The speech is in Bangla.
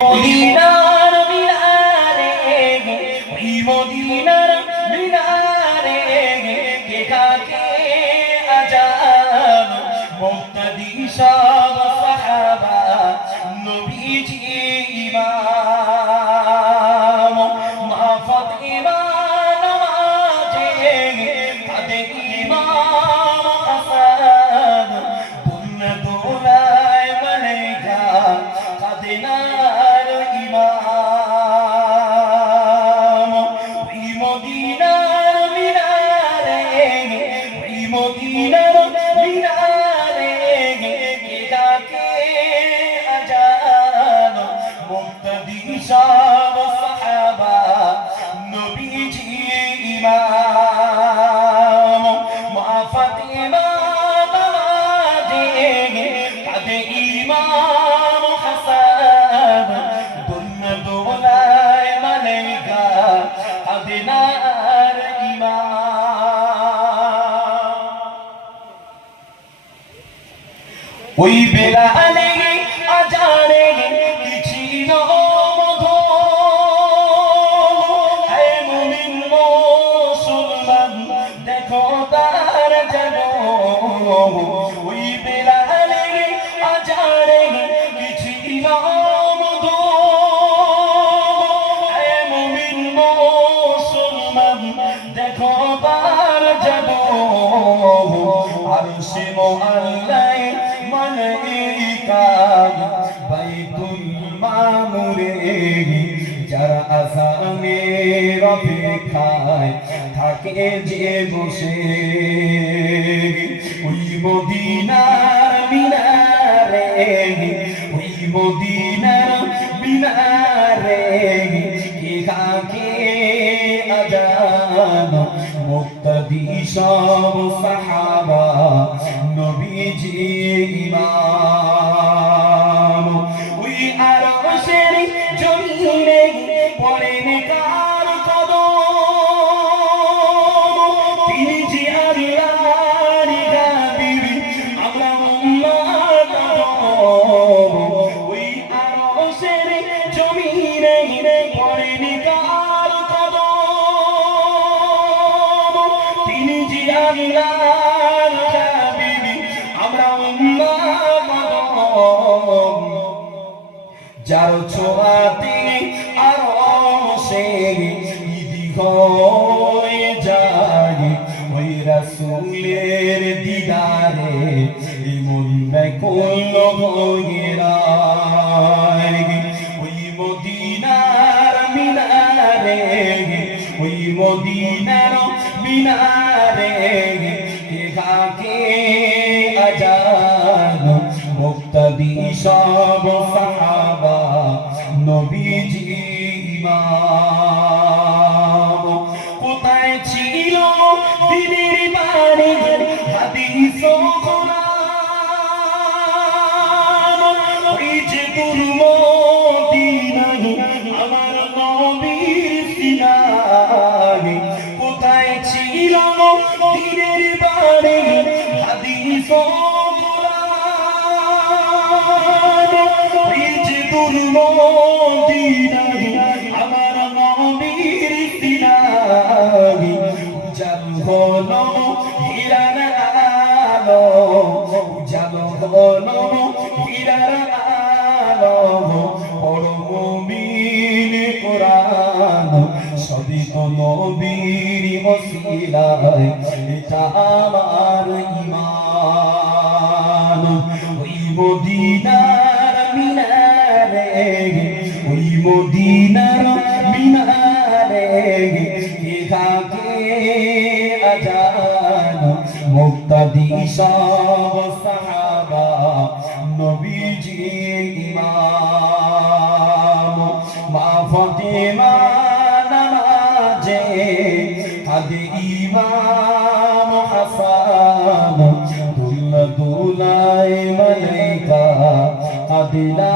মদিনার মিনারে ওই মদিনার মিনারে কে কাকে আজান মুক্তাদি সব সাহাবা নবীজি ইমাম মা ফাতিমা নামাজে কাঁদে ইমাম হাসান দুনিয়া দোলায় মালাইকা কাঁদে না মদিনার মিনারে কে ডাকে আজান মুক্তাদি সব সাহাবা নবীজি ইমাম মা ফাতিমা নামাজে কাঁদে ইমাম হাসান দুনিয়া দোলায় মালাইকা কাঁদে না ওই বেলালে আজানে ছিল মধু হে মুমিন মুসলমান দেখো তার জানো ওই বেলালে আজানে ছিল মধু হে মুমিন মুসলমান দেখো তার জানো আর সে মোআল্লাই মালাইকা বাইতুল মামুরে যারা আযানের অপেক্ষায় থাকে যে বসে ওই মদিনার মিনারে ওই মদিনার মিনারে কে কাকে আজান মুক্তাদি সব সাহাবা নবীজি ইমাম ওই আরশের জমিনে পড়েন কার কদম তিনি যে আল্লাহর হাবিব আমরা উম্মত ওই আরশের জমিনে পড়েন কার কদম তিনি যে আল্লাহর হাবিব আমরা উম্মত যার ছোঁয়াতে আরশে ঈদি হয়ে যায় ওই রাসূলের দিদারে মন ব্যাকুল হয়ে যায় ওই মদিনার মিনারে ওই মদিনার মিনারে কে কাকে আজান মুক্তাদি সব সাহাবা নবীজি ইমাম কোথায় ছিল দিনের বাণী হাদিস ও কোরআন ওই যে মদিনায় আমার নবীর সিনায় কোথায় ছিল দিনের বাণী হাদিস ও মদিনায় আমার নবীর সিনায় উজাল হলো হীরার আলো উজাল হলো হীরার আলো বড় মুমিন কোরআন সবই তো নবীর ওসিলায় এটা আমার ঈমান ওই মদিনার মিনারে ওই মদিনার মিনারে কে কাকে আজান মুক্তাদি সব সাহাবা নবীজি ইমাম মা ফাতিমা নামাজে কাঁদে ইমাম হাসান দুনিয়া দোলায় মালাইকা কাঁদে না